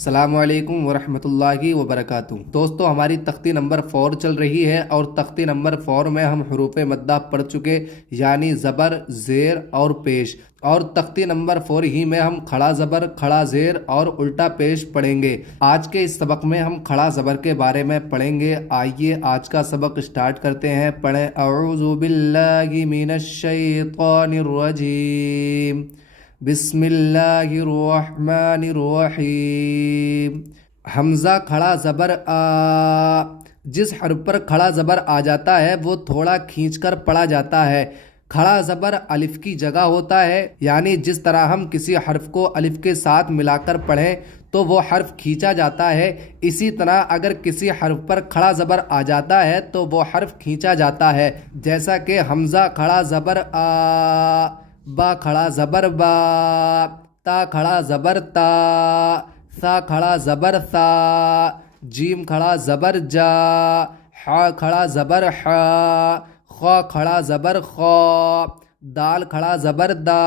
السلام علیکم ورحمۃ اللہ وبرکاتہ۔ دوستو، ہماری تختی نمبر 4 چل رہی ہے اور تختی نمبر 4 میں ہم حروف مدہ پڑھ چکے، یعنی زبر، زیر اور پیش، اور تختی نمبر 4 ہی میں ہم کھڑا زبر، کھڑا زیر اور الٹا پیش پڑھیں گے۔ آج کے اس سبق میں ہم کھڑا زبر کے بارے میں پڑھیں گے۔ آئیے آج کا سبق اسٹارٹ کرتے ہیں۔ پڑھیں اعوذ باللہ من الشیطان الرجیم، بسم اللہ الرحمن الرحیم۔ حمزہ کھڑا زبر آ۔ جس حرف پر کھڑا زبر آ جاتا ہے وہ تھوڑا کھینچ کر پڑھا جاتا ہے۔ کھڑا زبر الف کی جگہ ہوتا ہے، یعنی جس طرح ہم کسی حرف کو الف کے ساتھ ملا کر پڑھیں تو وہ حرف کھینچا جاتا ہے، اسی طرح اگر کسی حرف پر کھڑا زبر آ جاتا ہے تو وہ حرف کھینچا جاتا ہے، جیسا کہ حمزہ کھڑا زبر آ، با کھڑا زبر با، تا کھڑا زبر تا، ثا کھڑا زبر ثا، جیم کھڑا زبر جا، حا کھڑا زبر حا، خا کھڑا زبر خا، دال کھڑا زبر دا،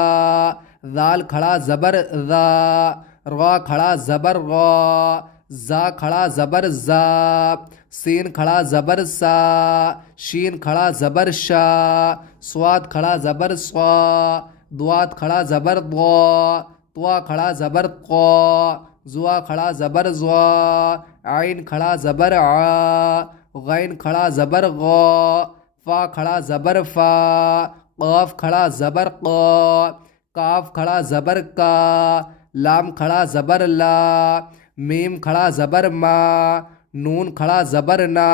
ذال کھڑا زبر ذا، را کھڑا زبر غا، زا کھڑا زبر زا، سین کھڑا زبر سا، شین کھڑا زبر شا، صاد کھڑا زبر صا، ضاد کھڑا زبر ضا، طوا کھڑا زبر قا، زوا کھڑا زبر زوا، عین کھڑا زبر عا، غین کھڑا زبر غا، فا کھڑا زبر فا، قاف کھڑا زبر قا، کاف کھڑا زبر کا، لام کھڑا زبر لا، میم کھڑا زبر ما، نون کھڑا زبر نا،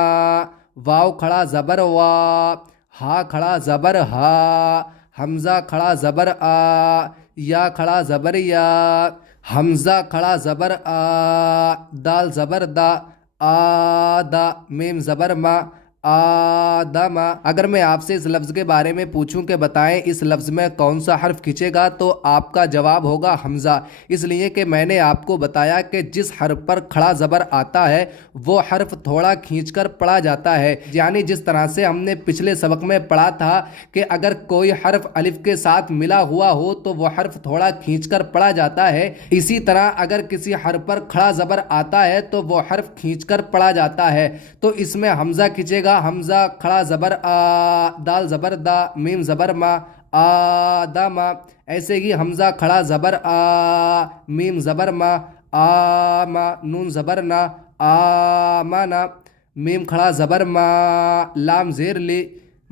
واو کھڑا زبر وا، ہا کھڑا زبر ہا، حمزہ کھڑا زبر آ، یا کھڑا زبر یا، حمزہ کھڑا زبر آ، دال زبر دا، آدا، میم زبر ما، آدم۔ اگر میں آپ سے اس لفظ کے بارے میں پوچھوں کہ بتائیں اس لفظ میں کون سا حرف کھنچے گا تو آپ کا جواب ہوگا حمزہ، اس لیے کہ میں نے آپ کو بتایا کہ جس حرف پر کھڑا زبر آتا ہے وہ حرف تھوڑا کھینچ کر پڑھا جاتا ہے، یعنی جس طرح سے ہم نے پچھلے سبق میں پڑھا تھا کہ اگر کوئی حرف الف کے ساتھ ملا ہوا ہو تو وہ حرف تھوڑا کھینچ کر پڑھا جاتا ہے، اسی طرح اگر کسی حرف پر کھڑا زبر آتا ہے تو وہ حرف کھینچ کر پڑھا جاتا ہے۔ تو اس میں حمزہ کھنچے گا، حمزہ کھڑا زبر آ، دال زبر دا، میم زبر ما، آدم۔ ایسے ہی حمزہ کھڑا زبر آ، میم زبر ما، آما، نون زبر نا، آمنا، میم کھڑا زبر ما، لام زیر لی،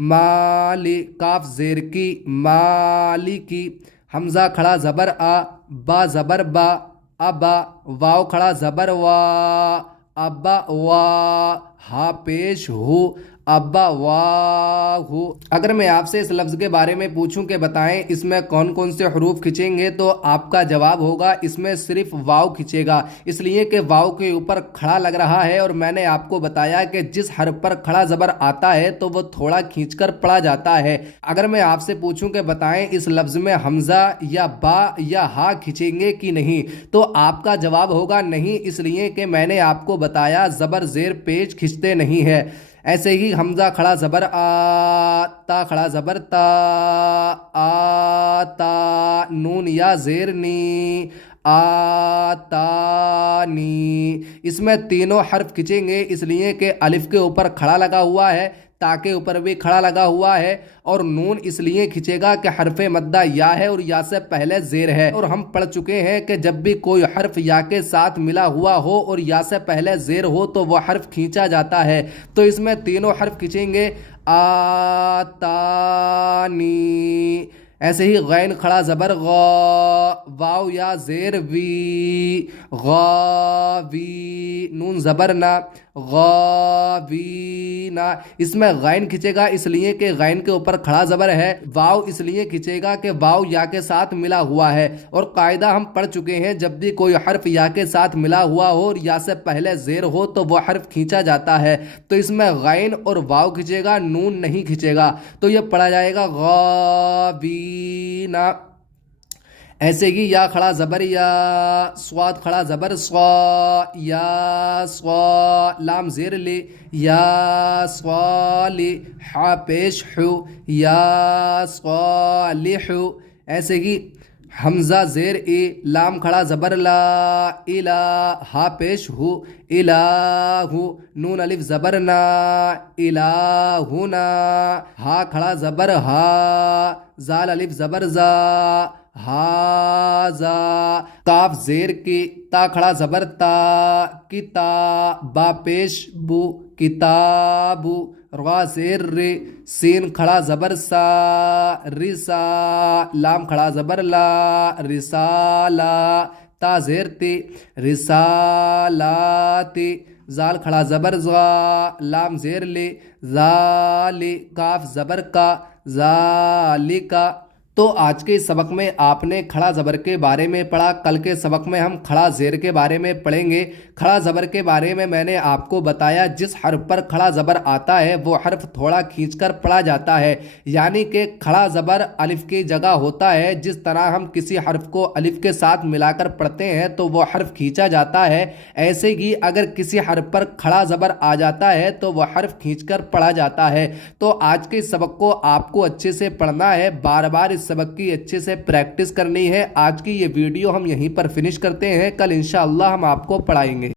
مالی، کاف زیر کی، مالی کی، حمزہ کھڑا زبر آ، با زبر با، ابا، واو کھڑا زبر وا، ابا وا، ہا پیش ہو، ابا واہو۔ اگر میں آپ سے اس لفظ کے بارے میں پوچھوں کہ بتائیں اس میں کون کون سے حروف کھنچیں گے تو آپ کا جواب ہوگا اس میں صرف واو کھنچے گا، اس لیے کہ واو کے اوپر کھڑا لگ رہا ہے، اور میں نے آپ کو بتایا کہ جس حرف پر کھڑا زبر آتا ہے تو وہ تھوڑا کھینچ کر پڑھا جاتا ہے۔ اگر میں آپ سے پوچھوں کہ بتائیں اس لفظ میں حمزہ یا با یا ہا کھنچیں گے کہ نہیں تو آپ کا جواب ہوگا نہیں، اس لیے کہ میں نے آپ کو بتایا زبر زیر پیش کھنچتے نہیں ہے۔ ایسے ہی حمزہ کھڑا زبر آ، تا کھڑا زبر تا، آتا، نون یا زیر نی، آتانی۔ اس میں تینوں حرف کھنچیں گے، اس لیے کہ الف کے اوپر کھڑا لگا ہوا ہے، تا کے اوپر بھی کھڑا لگا ہوا ہے، اور نون اس لیے کھنچے گا کہ حرف مدہ یا ہے اور یا سے پہلے زیر ہے، اور ہم پڑھ چکے ہیں کہ جب بھی کوئی حرف یا کے ساتھ ملا ہوا ہو اور یا سے پہلے زیر ہو تو وہ حرف کھینچا جاتا ہے، تو اس میں تینوں حرف کھنچیں گے، آتانی۔ ایسے ہی غین کھڑا زبر غا، واو یا زیر وی، غاوی، نون زبر نا، غاوینا۔ اس میں غین کھنچے گا اس لیے کہ غین کے اوپر کھڑا زبر ہے، واو اس لیے کھنچے گا کہ واو یا کے ساتھ ملا ہوا ہے، اور قاعدہ ہم پڑھ چکے ہیں جب بھی کوئی حرف یا کے ساتھ ملا ہوا ہو اور یا سے پہلے زیر ہو تو وہ حرف کھینچا جاتا ہے، تو اس میں غین اور واو کھنچے گا، نون نہیں کھنچے گا، تو یہ پڑھا جائے گا غاوینا۔ ایسے ہی یا کھڑا زبر یا، صاد کھڑا زبر صا، یا صا، لام زیر لی، یا صالی، حا پیش حو، یا صالح۔ ایسے ہی حمزہ زیر ای، لام کھڑا زبر لا، الا، ہا پیش ہو، الہ، نون الف زبر نا، الہنا، ہا کھڑا زبر ہا، زال الف زبر زا، ہاذا، کاف زیر کی، تا کھڑا زبر تا، کتا، با پیش بو، کتاب، را زیر ری، سین کھڑا زبر سا، رسا، لام کھڑا زبر لا، رسالہ، تا زیر تی، رسالاتی، زال کھڑا زبر زا، لام زیر لی، ذالی، کاف زبر کا، ذالکا۔ تو آج کے سبق میں آپ نے کھڑا زبر کے بارے میں پڑھا، کل کے سبق میں ہم کھڑا زیر کے بارے میں پڑھیں گے۔ کھڑا زبر کے بارے میں نے آپ کو بتایا جس حرف پر کھڑا زبر آتا ہے وہ حرف تھوڑا کھینچ کر پڑھا جاتا ہے، یعنی کہ کھڑا زبر الف کی جگہ ہوتا ہے۔ جس طرح ہم کسی حرف کو الف کے ساتھ ملا کر پڑھتے ہیں تو وہ حرف کھینچا جاتا ہے، ایسے ہی اگر کسی حرف پر کھڑا زبر آ جاتا ہے تو وہ حرف کھینچ کر پڑھا جاتا ہے۔ تو آج کے سبق کو آپ کو اچھے سے پڑھنا ہے، بار بار اس سبق کی اچھے سے پریکٹس کرنی ہے۔ آج کی یہ ویڈیو ہم یہیں پر فنش کرتے ہیں، کل انشاءاللہ ہم آپ کو پڑھائیں گے۔